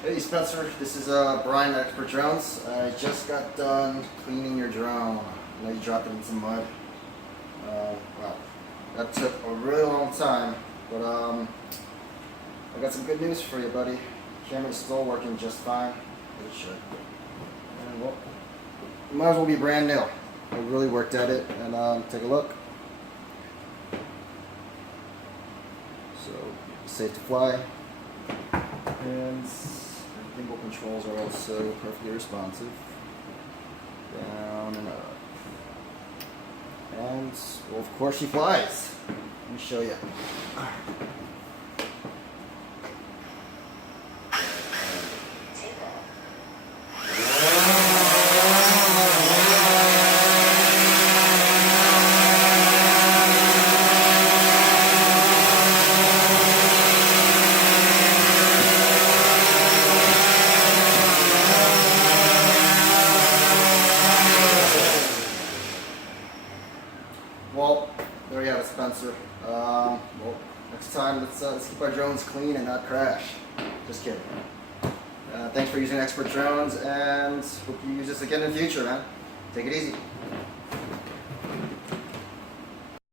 Hey Spencer, this is Brian at Expert Drones. I just got done cleaning your drone. I know you dropped it in some mud. Well, that took a really long time, but I got some good news for you, buddy. Camera's still working just fine. It should. And well, it might as well be brand new. I really worked at it, and take a look. So, safe to fly. And gimbal controls are also perfectly responsive. Down and up. And, well, of course she flies. Let me show you. Well, there you have it, Spencer. Well, next time let's keep our drones clean and not crash. Just kidding. Thanks for using Expert Drones, and hope you use this again in the future, man. Take it easy.